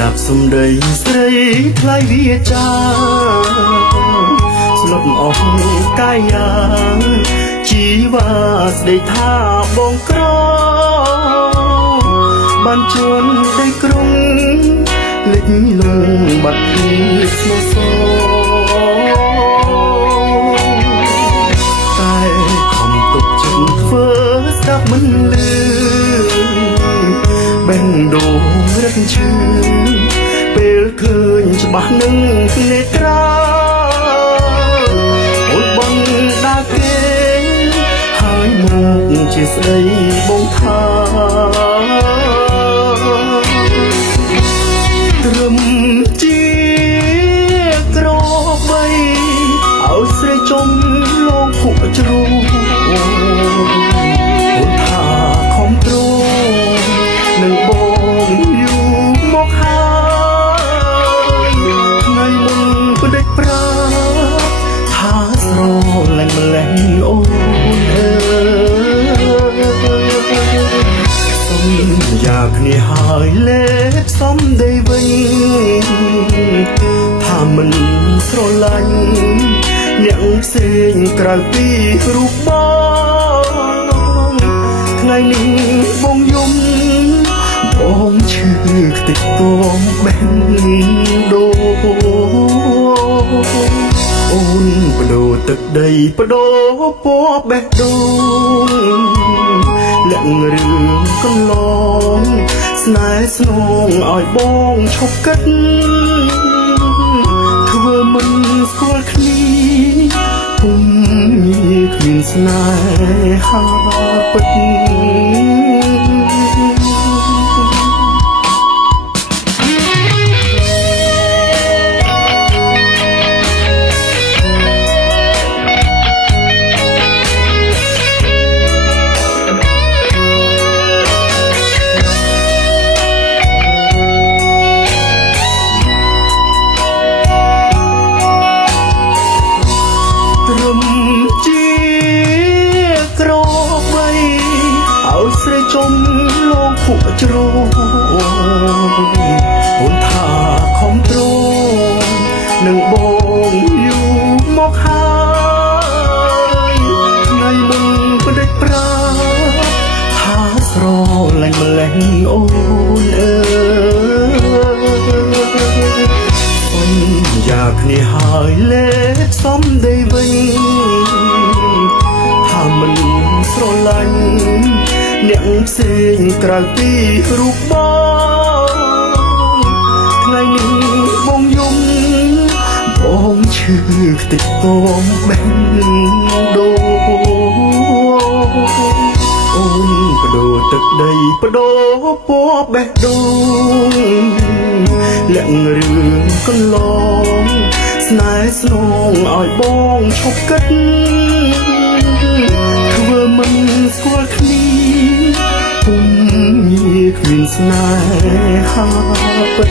ដាប់សំដីស្រីថ្លៃវាចាស្លុតអស់កាយាជីវាស្ដីថាបងក្របានជួនដីក្រុងលិចលងបាត់ពីស្មោះសរតែខំទុកចិត្តធ្វើស្ដាប់មិនលឺបេះដូងរឹកឈឺពេលឃើញច្បាស់នឹងនេត្រាអូនបងដាគេហើយមកជាស្ដីបងថាត្រឹមជាក្របីឲ្យស្រីចំលងភក់ជ្រូកអូនថាខំទ្រនឹងបងយូរមកហើយថ្ងៃមុនផ្ដេចប្រាថាស្រលាញ់ម្លេះអូនអើសុំយ៉ាគ្នាហើយលេបសំដីវិញថាមិនស្រឡាញ់អ្នកផ្សេងក្រៅពីរូបបងថ្ងៃនេះបងយំបងឈឺខ្ទេចគំបេះដូងអូនបដូរទឹកដីបដូរពណ៌បេះដូងលាក់រឿងកន្លងស្នេហ៍ស្នងឲ្យបងឈប់គិតធ្វើមិនស្គាល់គ្នាពុំមានគ្មានស្នេហាពិតស្រីចំលងភក់ជ្រូកអូនថាខំទ្រនឹងបងយូរមកហើយថ្ងៃមុនផ្ដេចប្រាថាស្រលាញ់ម្លេះអូនអើអូនយ៉ាគ្នាហើយលេបសំដីវិញថាមិនស្រឡាញ់អ្នកផ្សេងក្រៅពីរូបបងថ្ងៃនេះបងយំបងឈឺខ្ទេចគំបេះដូងអូនបដូរទឹកដីបដូរពណ៌បេះដូងលាក់រឿងកន្លងស្នេហ៍ស្នងឲ្យបងឈប់គិតធ្វើមិនស្គាល់គ្នាពុំមានគ្មានស្នេហាពិត